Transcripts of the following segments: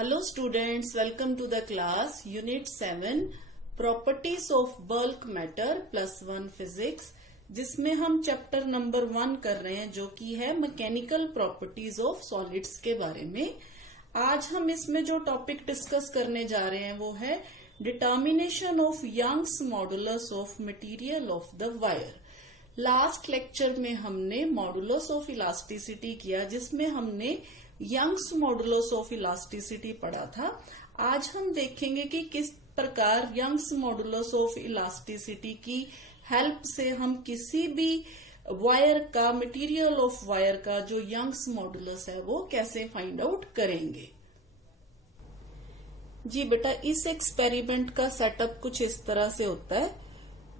Hello students, welcome to the class Unit 7 Properties of Bulk Matter +1 Physics, जिसमें हम chapter number 1 कर रहे हैं जो कि है मैकेनिकल प्रॉपर्टीज ऑफ सॉलिड्स के बारे में। आज हम इसमें जो टॉपिक डिस्कस करने जा रहे हैं वो है determination of Young's modulus of material of the wire. Last lecture में हमने मॉडुलस ऑफ इलास्टिसिटी किया जिसमें हमने यंग्स मॉडुलस ऑफ इलास्टिसिटी पढ़ा था। आज हम देखेंगे कि किस प्रकार यंग्स मॉडुलस ऑफ इलास्टिसिटी की हेल्प से हम किसी भी वायर का, मटेरियल ऑफ वायर का जो यंग्स मॉडुलस है वो कैसे फाइंड आउट करेंगे। जी बेटा, इस एक्सपेरिमेंट का सेटअप कुछ इस तरह से होता है।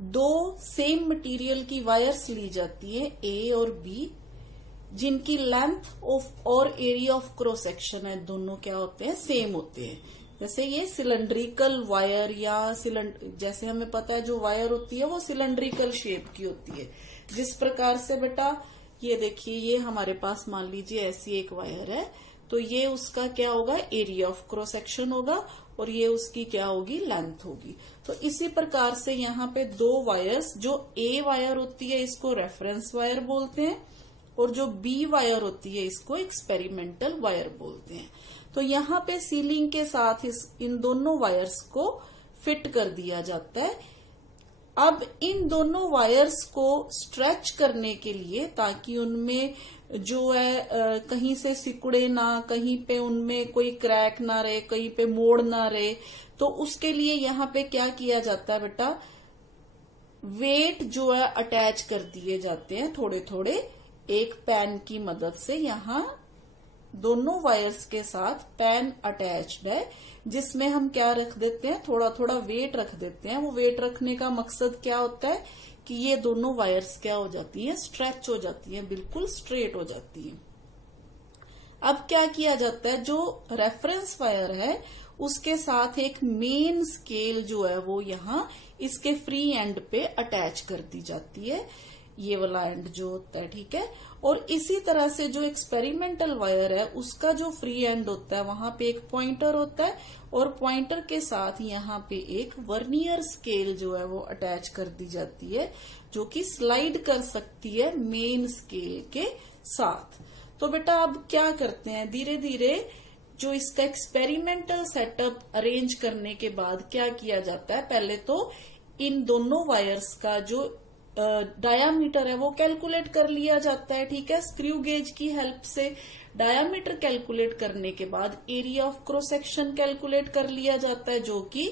दो सेम मटेरियल की वायर्स ली जाती है ए और बी, जिनकी लेंथ ऑफ और एरिया ऑफ क्रॉस सेक्शन है दोनों क्या होते हैं, सेम होते हैं। जैसे ये सिलेंड्रिकल वायर या जैसे हमें पता है जो वायर होती है वो सिलेंड्रिकल शेप की होती है। जिस प्रकार से बेटा ये देखिए, ये हमारे पास मान लीजिए ऐसी एक वायर है, तो ये उसका क्या होगा, एरिया ऑफ क्रॉस सेक्शन होगा और ये उसकी क्या होगी, लेंथ होगी। तो इसी प्रकार से यहाँ पे दो वायर्स, जो ए वायर होती है इसको रेफरेंस वायर बोलते हैं और जो बी वायर होती है इसको एक्सपेरिमेंटल वायर बोलते हैं। तो यहाँ पे सीलिंग के साथ इन दोनों वायर्स को फिट कर दिया जाता है। अब इन दोनों वायर्स को स्ट्रेच करने के लिए, ताकि उनमें जो है कहीं से सिकुड़े ना, कहीं पे उनमें कोई क्रैक ना रहे, कहीं पे मोड़ ना रहे, तो उसके लिए यहाँ पे क्या किया जाता है बेटा, वेट जो है अटैच कर दिए जाते हैं थोड़े थोड़े एक पेन की मदद से। यहाँ दोनों वायर्स के साथ पेन अटैच्ड है जिसमें हम क्या रख देते हैं, थोड़ा थोड़ा वेट रख देते हैं। वो वेट रखने का मकसद क्या होता है कि ये दोनों वायर्स क्या हो जाती हैं, स्ट्रेच हो जाती हैं, बिल्कुल स्ट्रेट हो जाती हैं। अब क्या किया जाता है, जो रेफरेंस वायर है उसके साथ एक मेन स्केल जो है वो यहाँ इसके फ्री एंड पे अटैच कर दी जाती है, ये वाला एंड जो होता है, ठीक है। और इसी तरह से जो एक्सपेरिमेंटल वायर है उसका जो फ्री एंड होता है वहां पे एक पॉइंटर होता है और पॉइंटर के साथ यहाँ पे एक वर्नियर स्केल जो है वो अटैच कर दी जाती है, जो कि स्लाइड कर सकती है मेन स्केल के साथ। तो बेटा अब क्या करते हैं, धीरे धीरे जो इसका एक्सपेरिमेंटल सेटअप अरेंज करने के बाद क्या किया जाता है, पहले तो इन दोनों वायर्स का जो डायामीटर है वो कैलकुलेट कर लिया जाता है, ठीक है। स्क्रू गेज की हेल्प से डायामीटर कैलकुलेट करने के बाद area of cross section calculate कर लिया जाता है, जो कि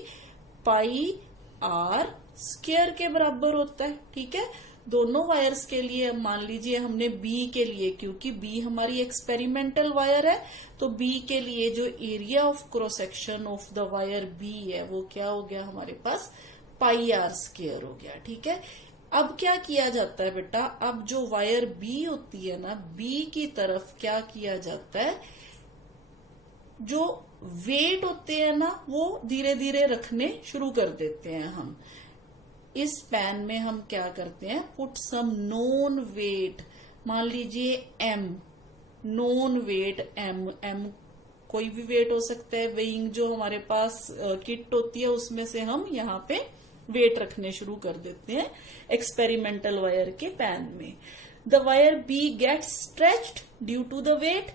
पाई आर स्क्वायर के बराबर होता है, ठीक है। दोनों वायर्स के लिए मान लीजिए हमने बी के लिए, क्योंकि बी हमारी एक्सपेरिमेंटल वायर है, तो बी के लिए जो area of cross section of the wire B है वो क्या हो गया हमारे पास, पाई आर स्क्वायर हो गया, ठीक है। अब क्या किया जाता है बेटा, अब जो वायर बी होती है ना, बी की तरफ क्या किया जाता है, जो वेट होते हैं ना वो धीरे धीरे रखने शुरू कर देते हैं हम। इस पैन में हम क्या करते हैं, पुट सम नोन वेट, मान लीजिए एम, नोन वेट एम कोई भी वेट हो सकता है, वेइंग जो हमारे पास किट होती है उसमें से हम यहाँ पे वेट रखने शुरू कर देते हैं एक्सपेरिमेंटल वायर के पैन में। The wire B gets stretched due to the weight.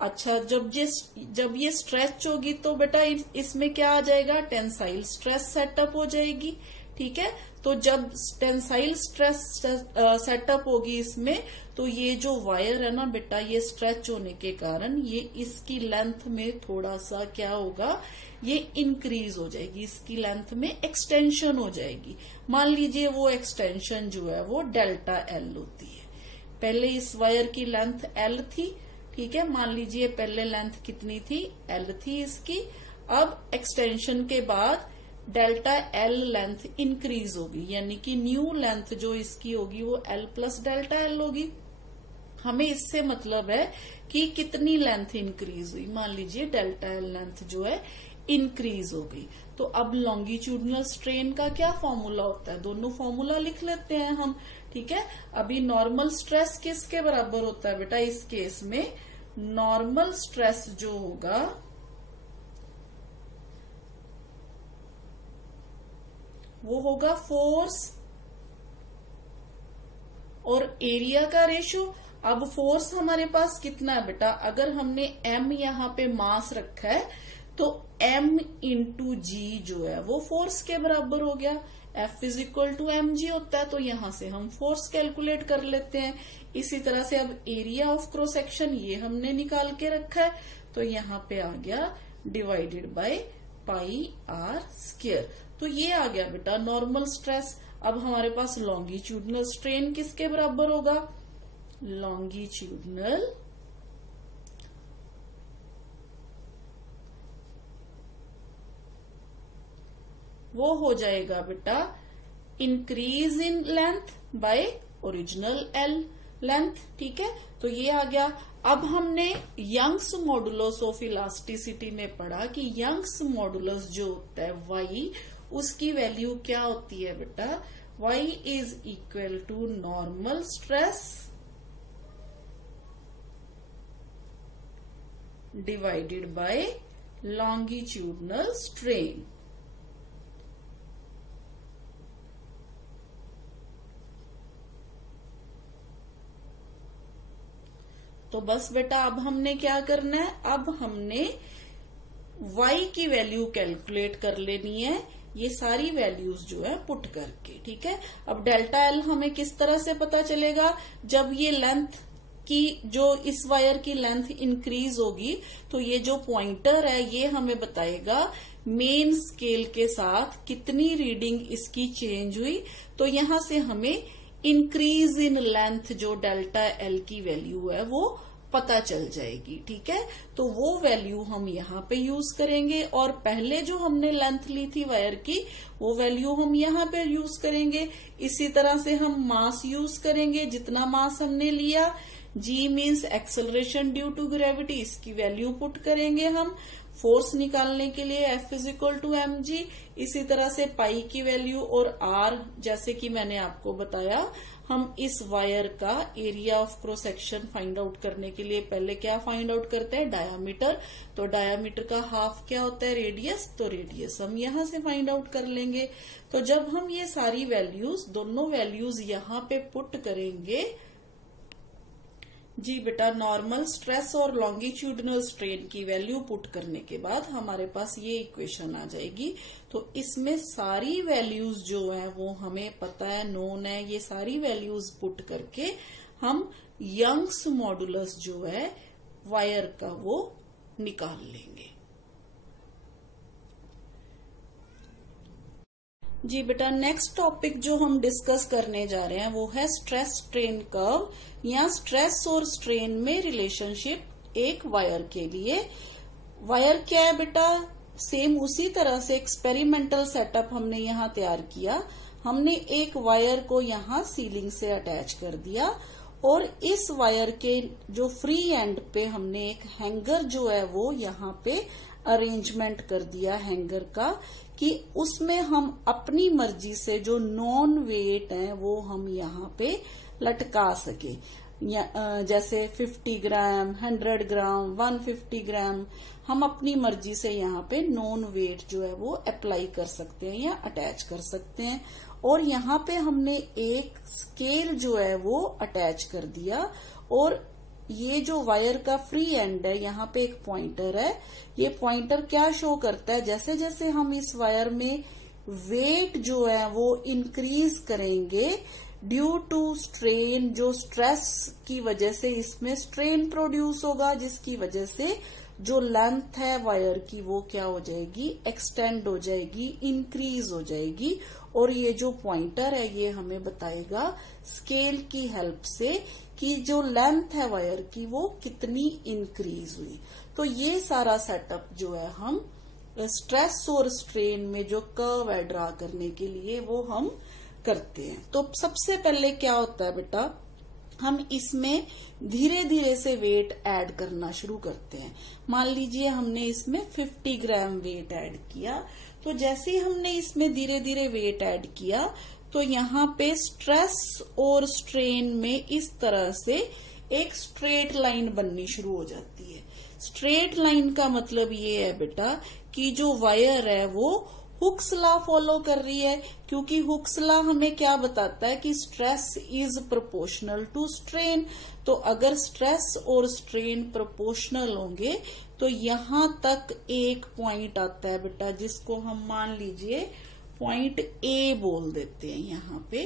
अच्छा, जब ये स्ट्रेच होगी तो बेटा इसमें क्या आ जाएगा, टेंसाइल स्ट्रेस सेटअप हो जाएगी, ठीक है। तो जब टेंसाइल स्ट्रेस सेटअप होगी इसमें, तो ये जो वायर है ना बेटा, ये स्ट्रेच होने के कारण ये इसकी लेंथ में थोड़ा सा क्या होगा, ये इंक्रीज हो जाएगी, इसकी लेंथ में एक्सटेंशन हो जाएगी। मान लीजिए वो एक्सटेंशन जो है वो डेल्टा एल होती है। पहले इस वायर की लेंथ एल थी, ठीक है, मान लीजिए पहले लेंथ कितनी थी, एल थी इसकी। अब एक्सटेंशन के बाद डेल्टा एल लेंथ इंक्रीज होगी, यानी कि न्यू लेंथ जो इसकी होगी वो एल प्लस डेल्टा एल होगी। हमें इससे मतलब है कि कितनी लेंथ इंक्रीज हुई, मान लीजिए डेल्टा एल लेंथ जो है इंक्रीज हो गई। तो अब लॉन्गिट्यूडनल स्ट्रेन का क्या फॉर्मूला होता है, दोनों फॉर्मूला लिख लेते हैं हम, ठीक है। अभी नॉर्मल स्ट्रेस किसके बराबर होता है बेटा, इस केस में नॉर्मल स्ट्रेस जो होगा वो होगा फोर्स और एरिया का रेशो। अब फोर्स हमारे पास कितना है बेटा, अगर हमने m यहाँ पे मास रखा है तो m इंटू जी जो है वो फोर्स के बराबर हो गया। F is equal to M G होता है, तो यहां से हम फोर्स कैलकुलेट कर लेते हैं। इसी तरह से अब एरिया ऑफ क्रॉस सेक्शन ये हमने निकाल के रखा है, तो यहाँ पे आ गया divided by pi r square. तो ये आ गया बेटा नॉर्मल स्ट्रेस। अब हमारे पास लॉन्गिट्यूडनल स्ट्रेन किसके बराबर होगा, लॉन्गिट्यूडनल वो हो जाएगा बेटा increase in length bye original L length. ठीक है, तो ये आ गया। अब हमने यंग्स मॉडुलस ऑफ इलास्टिसिटी में पढ़ा कि यंग्स मॉडुलस जो होता है y, उसकी वैल्यू क्या होती है बेटा, y is equal to normal stress divided by longitudinal strain. तो बस बेटा अब हमने क्या करना है, अब हमने y की वैल्यू कैलकुलेट कर लेनी है, ये सारी वैल्यूज जो है पुट करके। ठीक है, अब डेल्टा एल हमें किस तरह से पता चलेगा, जब ये लेंथ की जो इस वायर की लेंथ इंक्रीज होगी तो ये जो पॉइंटर है ये हमें बताएगा मेन स्केल के साथ कितनी रीडिंग इसकी चेंज हुई। तो यहां से हमें इंक्रीज इन लेंथ जो डेल्टा एल की वैल्यू है वो पता चल जाएगी। ठीक है, तो वो वैल्यू हम यहाँ पे यूज करेंगे और पहले जो हमने लेंथ ली थी वायर की वो वैल्यू हम यहाँ पे यूज करेंगे। इसी तरह से हम मास यूज करेंगे, जितना मास हमने लिया, g means acceleration due to gravity, इसकी वैल्यू पुट करेंगे हम फोर्स निकालने के लिए F is equal to M G. इसी तरह से पाई की वैल्यू और R, जैसे कि मैंने आपको बताया, हम इस वायर का area of cross section find out करने के लिए पहले क्या फाइंड आउट करते हैं, डायामीटर। तो डायामीटर का हाफ क्या होता है, रेडियस, तो रेडियस हम यहां से फाइंड आउट कर लेंगे। तो जब हम ये सारी वैल्यूज, दोनों वैल्यूज यहां पे पुट करेंगे, जी बेटा नॉर्मल स्ट्रेस और लॉन्गिट्यूडनल स्ट्रेन की वैल्यू पुट करने के बाद हमारे पास ये इक्वेशन आ जाएगी। तो इसमें सारी वैल्यूज जो है वो हमें पता है, नोन है, ये सारी वैल्यूज पुट करके हम यंग्स मॉडुलस जो है वायर का वो निकाल लेंगे। जी बेटा नेक्स्ट टॉपिक जो हम डिस्कस करने जा रहे हैं वो है स्ट्रेस स्ट्रेन कर्व या स्ट्रेस और स्ट्रेन में रिलेशनशिप एक वायर के लिए। वायर क्या है बेटा, सेम उसी तरह से एक्सपेरिमेंटल सेटअप हमने यहाँ तैयार किया। हमने एक वायर को यहाँ सीलिंग से अटैच कर दिया और इस वायर के जो फ्री एंड पे हमने एक हैंगर जो है वो यहाँ पे अरेंजमेंट कर दिया हैंगर का, कि उसमें हम अपनी मर्जी से जो नॉन वेट है वो हम यहाँ पे लटका सके। जैसे 50 ग्राम, 100 ग्राम, 150 ग्राम, हम अपनी मर्जी से यहाँ पे नॉन वेट जो है वो अप्लाई कर सकते हैं या अटैच कर सकते हैं। और यहाँ पे हमने एक स्केल जो है वो अटैच कर दिया और ये जो वायर का फ्री एंड है यहाँ पे एक पॉइंटर है। ये पॉइंटर क्या शो करता है, जैसे जैसे हम इस वायर में वेट जो है वो इंक्रीज करेंगे ड्यू टू स्ट्रेन, जो स्ट्रेस की वजह से इसमें स्ट्रेन प्रोड्यूस होगा, जिसकी वजह से जो लेंथ है वायर की वो क्या हो जाएगी, एक्सटेंड हो जाएगी, इंक्रीज हो जाएगी। और ये जो पॉइंटर है ये हमें बताएगा स्केल की हेल्प से कि जो लेंथ है वायर की वो कितनी इंक्रीज हुई। तो ये सारा सेटअप जो है हम स्ट्रेस और स्ट्रेन में जो कर्व है ड्रा करने के लिए वो हम करते हैं। तो सबसे पहले क्या होता है बेटा, हम इसमें धीरे धीरे से वेट ऐड करना शुरू करते हैं। मान लीजिए हमने इसमें 50 ग्राम वेट ऐड किया, तो जैसे ही हमने इसमें धीरे धीरे वेट ऐड किया तो यहाँ पे स्ट्रेस और स्ट्रेन में इस तरह से एक स्ट्रेट लाइन बननी शुरू हो जाती है। स्ट्रेट लाइन का मतलब ये है बेटा कि जो वायर है वो हुक्स लॉ फॉलो कर रही है, क्योंकि हुक्स लॉ हमें क्या बताता है कि stress is proportional to strain. तो अगर स्ट्रेस और स्ट्रेन प्रोपोर्शनल होंगे तो यहां तक एक पॉइंट आता है बेटा, जिसको हम मान लीजिए पॉइंट ए बोल देते हैं यहां पे,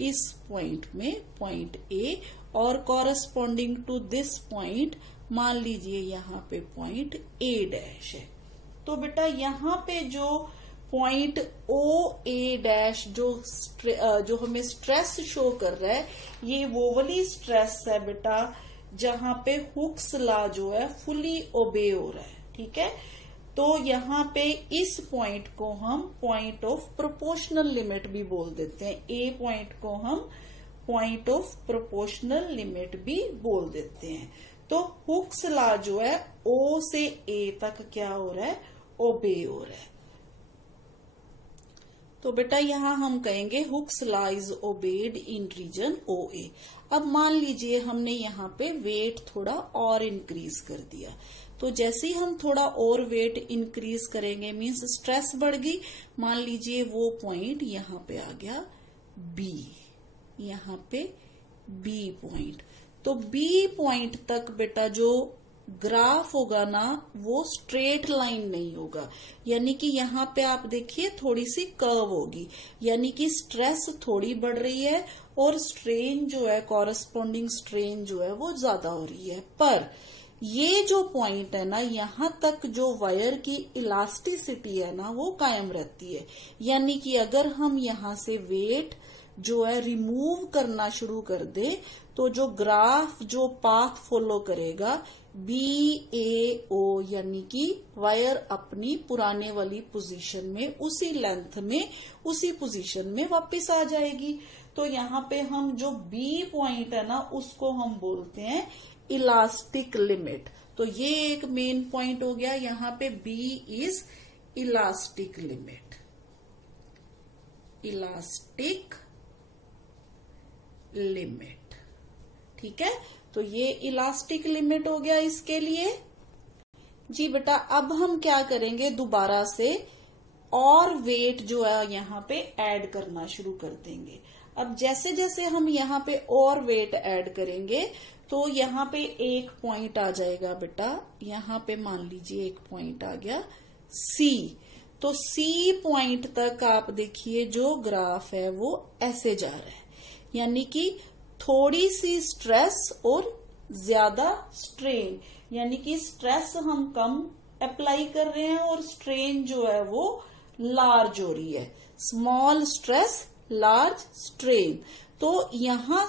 इस पॉइंट में पॉइंट ए, और कॉरस्पॉन्डिंग टू दिस पॉइंट मान लीजिए यहां पे पॉइंट ए डैश है। तो बेटा यहां पे जो पॉइंट ओ ए डैश जो हमें स्ट्रेस शो कर रहा है, ये वो वाली स्ट्रेस है बेटा जहां पे हुक्स लॉ जो है फुली ओबे हो रहा है। ठीक है, तो यहां पे इस पॉइंट को हम पॉइंट ऑफ प्रोपोर्शनल लिमिट भी बोल देते हैं। ए पॉइंट को हम पॉइंट ऑफ प्रोपोर्शनल लिमिट भी बोल देते हैं। तो हुक्स लॉ जो है ओ से ए तक क्या हो रहा है, ओबे हो रहा है। तो बेटा यहां हम कहेंगे Hooke's law is obeyed in region O A. अब मान लीजिए हमने यहाँ पे वेट थोड़ा और इंक्रीज कर दिया, तो जैसे ही हम थोड़ा और वेट इंक्रीज करेंगे मींस स्ट्रेस बढ़ गई। मान लीजिए वो पॉइंट यहाँ पे आ गया बी, यहाँ पे बी पॉइंट। तो बी पॉइंट तक बेटा जो ग्राफ होगा ना वो स्ट्रेट लाइन नहीं होगा, यानी कि यहाँ पे आप देखिए थोड़ी सी कर्व होगी, यानी कि स्ट्रेस थोड़ी बढ़ रही है और स्ट्रेन जो है, कॉरस्पॉन्डिंग स्ट्रेन जो है वो ज्यादा हो रही है। पर ये जो पॉइंट है ना, यहाँ तक जो वायर की इलास्टिसिटी है ना वो कायम रहती है। यानी कि अगर हम यहाँ से वेट जो है रिमूव करना शुरू कर दे तो जो ग्राफ जो पाथ फॉलो करेगा बी ए ओ, यानी कि वायर अपनी पुराने वाली पोजीशन में, उसी लेंथ में, उसी पोजीशन में वापस आ जाएगी। तो यहाँ पे हम जो बी पॉइंट है ना उसको हम बोलते हैं इलास्टिक लिमिट। तो ये एक मेन पॉइंट हो गया, यहाँ पे B is elastic limit, elastic limit. ठीक है, तो ये इलास्टिक लिमिट हो गया इसके लिए। जी बेटा अब हम क्या करेंगे, दोबारा से और वेट जो है यहाँ पे ऐड करना शुरू कर देंगे। अब जैसे जैसे हम यहाँ पे और वेट ऐड करेंगे तो यहाँ पे एक पॉइंट आ जाएगा बेटा, यहाँ पे मान लीजिए एक पॉइंट आ गया सी। तो सी पॉइंट तक आप देखिए जो ग्राफ है वो ऐसे जा रहा है, यानी कि थोड़ी सी स्ट्रेस और ज्यादा स्ट्रेन, यानी कि स्ट्रेस हम कम अप्लाई कर रहे हैं और स्ट्रेन जो है वो लार्ज हो रही है। Small stress large strain. तो यहाँ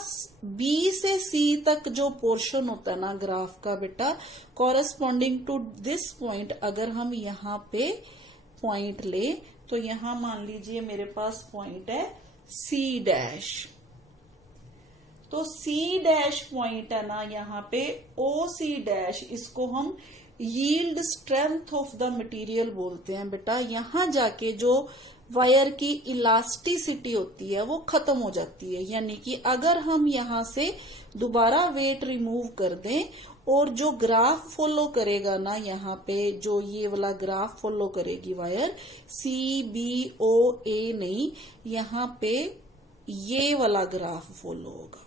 बी से सी तक जो पोर्शन होता है ना ग्राफ का बेटा, कॉरस्पॉन्डिंग टू दिस पॉइंट, अगर हम यहाँ पे पॉइंट ले तो यहाँ मान लीजिए मेरे पास पॉइंट है सी डैश। तो सी डैश पॉइंट है ना यहाँ पे ओ सी डैश, इसको हम yield strength of the material बोलते हैं बेटा। यहाँ जाके जो वायर की इलास्टिसिटी होती है वो खत्म हो जाती है, यानी कि अगर हम यहाँ से दोबारा वेट रिमूव कर दें और जो ग्राफ फॉलो करेगा ना, यहाँ पे जो ये वाला ग्राफ फॉलो करेगी वायर, सी बी ओ ए नहीं, यहाँ पे ये वाला ग्राफ फॉलो होगा।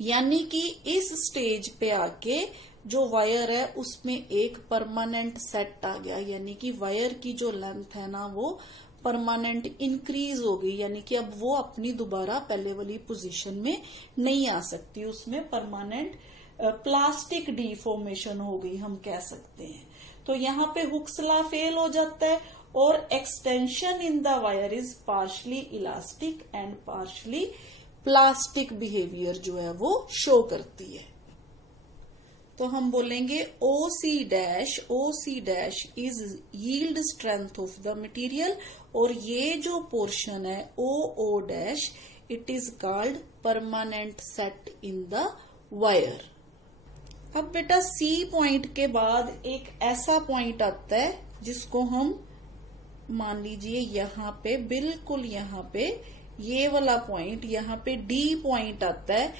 यानी कि इस स्टेज पे आके जो वायर है उसमें एक परमानेंट सेट आ गया, यानी कि वायर की जो लेंथ है ना वो परमानेंट इंक्रीज हो गई, यानी कि अब वो अपनी दोबारा पहले वाली पोजीशन में नहीं आ सकती, उसमें परमानेंट प्लास्टिक डिफॉर्मेशन हो गई हम कह सकते हैं। तो यहाँ पे हुक्स लॉ फेल हो जाता है और extension in the wire is partially elastic and partially plastic behaviour जो है वो शो करती है। तो हम बोलेंगे O C dash is yield strength of the material, और ये जो पोर्शन है O dash, it is called permanent set in the wire. अब बेटा सी पॉइंट के बाद एक ऐसा पॉइंट आता है जिसको हम मान लीजिए यहाँ पे, बिल्कुल यहाँ पे ये वाला पॉइंट, यहाँ पे डी पॉइंट आता है।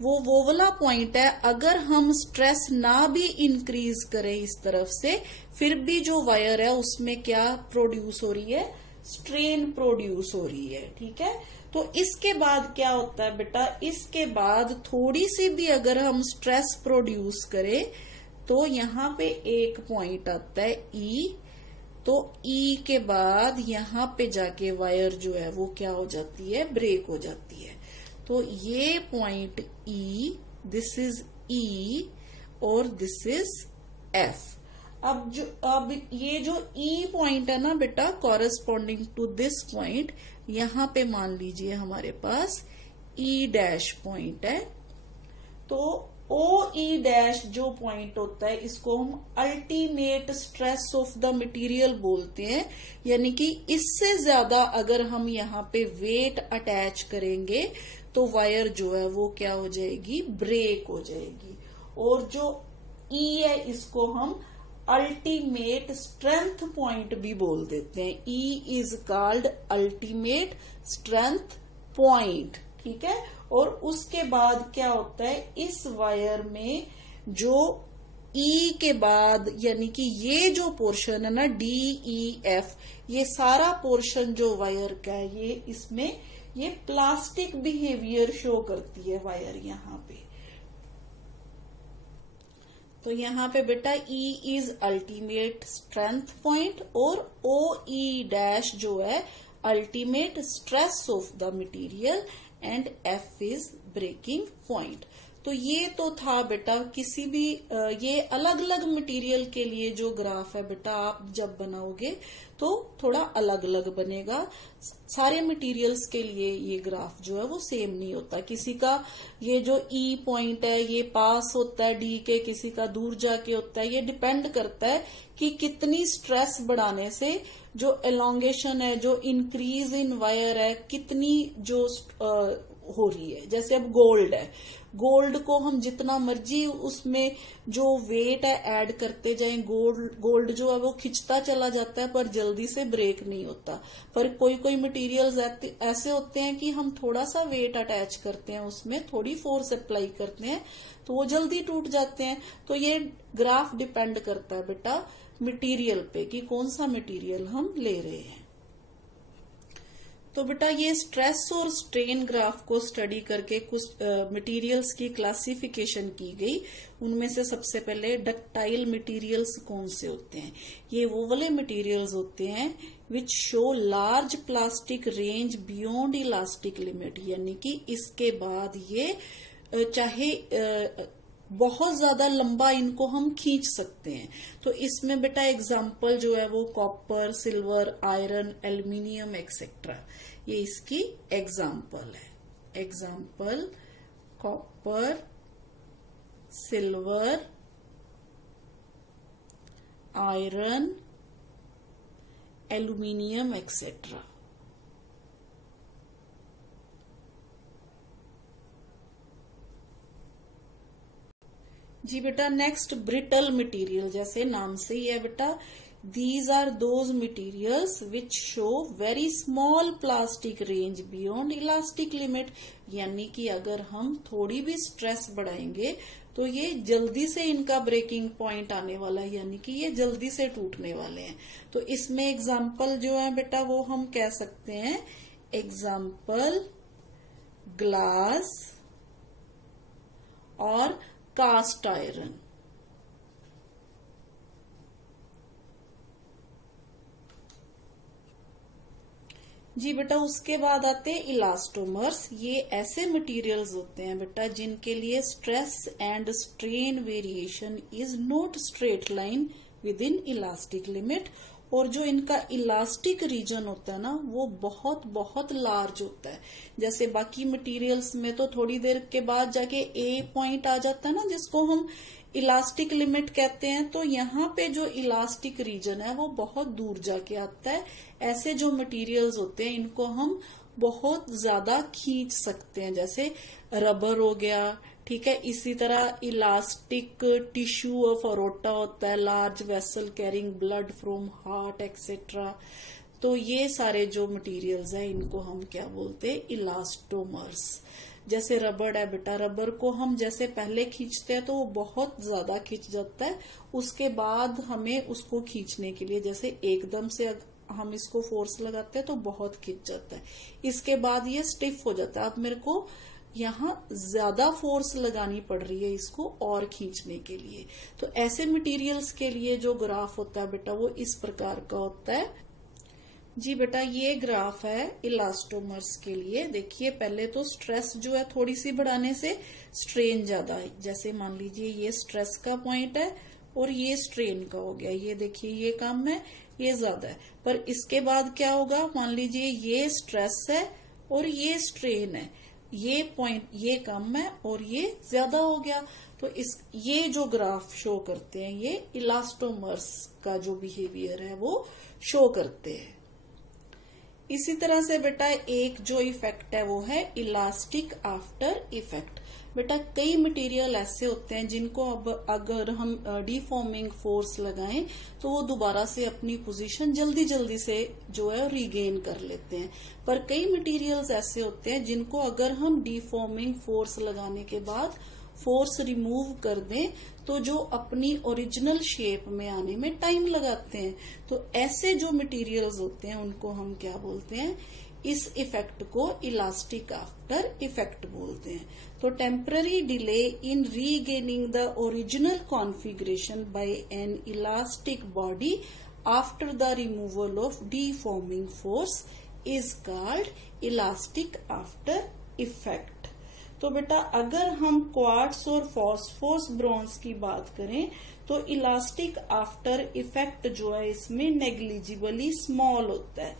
वो वाला पॉइंट है, अगर हम स्ट्रेस ना भी इंक्रीज करें इस तरफ से, फिर भी जो वायर है उसमें क्या प्रोड्यूस हो रही है, स्ट्रेन प्रोड्यूस हो रही है। ठीक है, तो इसके बाद क्या होता है बेटा, इसके बाद थोड़ी सी भी अगर हम स्ट्रेस प्रोड्यूस करें तो यहाँ पे एक पॉइंट आता है ई, तो ई के बाद यहाँ पे जाके वायर जो है वो क्या हो जाती है, ब्रेक हो जाती है। तो ये पॉइंट ई, दिस इज ई और दिस इज एफ। अब ये जो ई पॉइंट है ना बेटा, कॉरेस्पॉन्डिंग टू दिस पॉइंट, यहाँ पे मान लीजिए हमारे पास ई डैश पॉइंट है। तो ओ ई डैश जो पॉइंट होता है, इसको हम ultimate stress of the material बोलते हैं। यानी कि इससे ज्यादा अगर हम यहाँ पे वेट अटैच करेंगे तो वायर जो है वो क्या हो जाएगी, ब्रेक हो जाएगी। और जो ई है इसको हम अल्टीमेट स्ट्रेंथ पॉइंट भी बोल देते हैं। E is called ultimate strength point. ठीक है, और उसके बाद क्या होता है, इस वायर में जो ई के बाद यानी कि ये जो पोर्शन है ना, डी ई एफ, ये सारा पोर्शन जो वायर का है, ये इसमें ये प्लास्टिक बिहेवियर शो करती है वायर यहाँ पे। तो यहाँ पे बेटा E is ultimate strength point और ओ ई डैश जो है ultimate stress of the material and F is breaking point. तो ये तो था बेटा किसी भी ये अलग अलग मटेरियल के लिए जो ग्राफ है बेटा, आप जब बनाओगे तो थोड़ा अलग अलग बनेगा। सारे मटेरियल्स के लिए ये ग्राफ जो है वो सेम नहीं होता। किसी का ये जो ई पॉइंट है ये पास होता है डी के, किसी का दूर जाके होता है। ये डिपेंड करता है कि कितनी स्ट्रेस बढ़ाने से जो एलोंगेशन है, जो इंक्रीज इन वायर है, कितनी जो हो रही है। जैसे अब गोल्ड है, गोल्ड को हम जितना मर्जी उसमें जो वेट है ऐड करते जाएं, गोल्ड जो है वो खिंचता चला जाता है पर जल्दी से ब्रेक नहीं होता। पर कोई कोई मटेरियल्स ऐसे होते हैं कि हम थोड़ा सा वेट अटैच करते हैं, उसमें थोड़ी फोर्स अप्लाई करते हैं तो वो जल्दी टूट जाते हैं। तो ये ग्राफ डिपेंड करता है बेटा मटेरियल पे कि कौन सा मटेरियल हम ले रहे हैं। तो बेटा ये स्ट्रेस और स्ट्रेन ग्राफ को स्टडी करके कुछ मटेरियल्स की क्लासिफिकेशन की गई। उनमें से सबसे पहले डक्टाइल मटेरियल्स कौन से होते हैं, ये वो वाले मटेरियल्स होते हैं which show large plastic range beyond elastic limit. यानी कि इसके बाद ये चाहे बहुत ज्यादा लंबा इनको हम खींच सकते हैं। तो इसमें बेटा एग्जाम्पल जो है वो copper, silver, iron, aluminium etcetera, ये इसकी एग्जाम्पल है। Example copper, silver, iron, aluminium etcetera. जी बेटा नेक्स्ट ब्रिटल मटेरियल, जैसे नाम से ही है बेटा, these are those materials which show very small plastic range beyond elastic limit. यानी कि अगर हम थोड़ी भी स्ट्रेस बढ़ाएंगे तो ये जल्दी से इनका ब्रेकिंग पॉइंट आने वाला है, यानी कि ये जल्दी से टूटने वाले हैं। तो इसमें एग्जाम्पल जो है बेटा वो हम कह सकते हैं, एग्जाम्पल ग्लास और कास्ट आयरन। जी बेटा उसके बाद आते हैं इलास्टोमर्स। ये ऐसे मटेरियल्स होते हैं बेटा जिनके लिए stress and strain variation is not straight line with in elastic limit. और जो इनका इलास्टिक रीजन होता है ना वो बहुत बहुत लार्ज होता है। जैसे बाकी मटेरियल्स में तो थोड़ी देर के बाद जाके ए पॉइंट आ जाता है ना, जिसको हम इलास्टिक लिमिट कहते हैं। तो यहाँ पे जो इलास्टिक रीजन है वो बहुत दूर जाके आता है। ऐसे जो मटेरियल्स होते हैं इनको हम बहुत ज्यादा खींच सकते हैं, जैसे रबर हो गया, ठीक है। इसी तरह इलास्टिक टिश्यू ऑफ अरोटा होता है, large vessel carrying blood from heart etcetera. तो ये सारे जो मटेरियल्स हैं इनको हम क्या बोलते हैं, इलास्टोमर्स। जैसे रबड़ है बेटा, रबर को हम जैसे पहले खींचते हैं तो वो बहुत ज्यादा खींच जाता है, उसके बाद हमें उसको खींचने के लिए जैसे एकदम से हम इसको फोर्स लगाते हैं तो बहुत खींच जाता है, इसके बाद ये स्टिफ हो जाता है। अब मेरे को यहाँ ज्यादा फोर्स लगानी पड़ रही है इसको और खींचने के लिए। तो ऐसे मटेरियल्स के लिए जो ग्राफ होता है बेटा वो इस प्रकार का होता है। जी बेटा, ये ग्राफ है इलास्टोमर्स के लिए। देखिए पहले तो स्ट्रेस जो है थोड़ी सी बढ़ाने से स्ट्रेन ज्यादा है। जैसे मान लीजिए ये स्ट्रेस का पॉइंट है और ये स्ट्रेन का हो गया, ये देखिए ये कम है ये ज्यादा है। पर इसके बाद क्या होगा, मान लीजिए ये स्ट्रेस है और ये स्ट्रेन है, ये पॉइंट ये कम है और ये ज्यादा हो गया। तो ये जो ग्राफ शो करते हैं ये इलास्टोमर्स का जो बिहेवियर है वो शो करते हैं। इसी तरह से बेटा एक जो इफेक्ट है वो है इलास्टिक आफ्टर इफेक्ट। बेटा कई मटेरियल ऐसे होते हैं जिनको अब अगर हम डिफॉर्मिंग फोर्स लगाएं तो वो दोबारा से अपनी पोजीशन जल्दी जल्दी से जो है रीगेन कर लेते हैं। पर कई मटेरियल्स ऐसे होते हैं जिनको अगर हम डिफॉर्मिंग फोर्स लगाने के बाद फोर्स रिमूव कर दें तो जो अपनी ओरिजिनल शेप में आने में टाइम लगाते हैं। तो ऐसे जो मटेरियल्स होते हैं उनको हम क्या बोलते हैं, इस इफेक्ट को इलास्टिक आफ्टर इफेक्ट बोलते हैं। तो temporary delay in regaining the original configuration by an elastic body after the removal of deforming force is called elastic after effect. तो बेटा अगर हम क्वार्ट्ज और फॉस्फोरस ब्रॉन्ज की बात करें तो इलास्टिक आफ्टर इफेक्ट जो है इसमें नेग्लिजिबली स्मॉल होता है,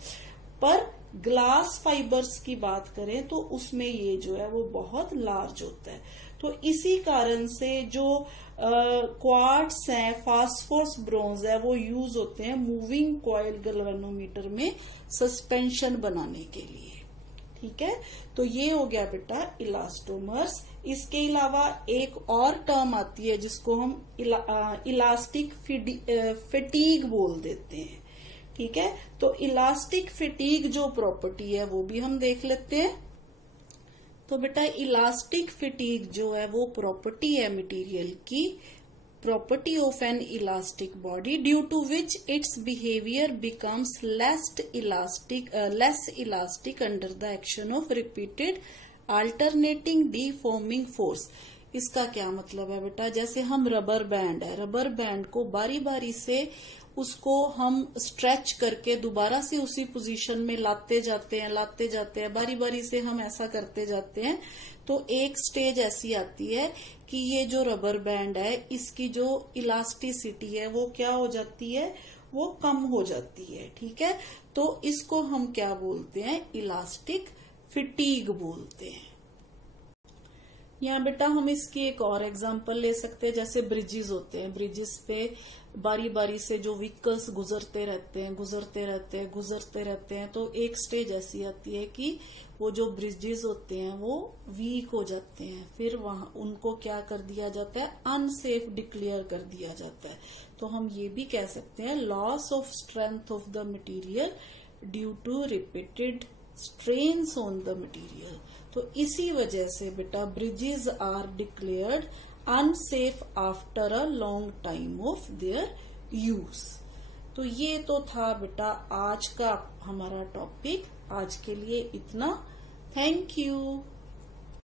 पर ग्लास फाइबर्स की बात करें तो उसमें ये जो है वो बहुत लार्ज होता है। तो इसी कारण से जो क्वार्ट्ज है, फास्फोरस ब्रॉन्ज है, वो यूज होते हैं मूविंग कॉइल गैल्वेनोमीटर में सस्पेंशन बनाने के लिए। ठीक है, तो ये हो गया बेटा इलास्टोमर्स। इसके अलावा एक और टर्म आती है जिसको हम इलास्टिक फटीग बोल देते हैं। ठीक है, तो इलास्टिक फटीग जो प्रॉपर्टी है वो भी हम देख लेते हैं। तो बेटा इलास्टिक फटीग जो है वो प्रॉपर्टी है मटेरियल की, property of an elastic body due to which its behavior becomes less elastic under the action of repeated alternating deforming force। इसका क्या मतलब है बेटा, जैसे हम रबर बैंड है, रबर बैंड को बारी बारी से उसको हम स्ट्रेच करके दोबारा से उसी पोजीशन में लाते जाते हैं, बारी बारी से हम ऐसा करते जाते हैं। तो एक स्टेज ऐसी आती है कि ये जो रबर बैंड है इसकी जो इलास्टिसिटी है वो क्या हो जाती है, वो कम हो जाती है। ठीक है, तो इसको हम क्या बोलते हैं, इलास्टिक फटीग बोलते हैं। यहाँ बेटा हम इसकी एक और एग्जांपल ले सकते हैं, जैसे ब्रिजेस होते हैं, ब्रिजेस पे बारी बारी से जो व्हीकल्स गुजरते रहते हैं तो एक स्टेज ऐसी आती है कि वो जो ब्रिजेस होते हैं वो वीक हो जाते हैं, फिर वहां उनको क्या कर दिया जाता है, अनसेफ डिक्लेयर कर दिया जाता है। तो हम ये भी कह सकते हैं loss of strength of the material due to repeated strains on the material. तो इसी वजह से बेटा bridges are declared unsafe after a long time of their use. तो ये तो था बेटा आज का हमारा टॉपिक। आज के लिए इतना। Thank you.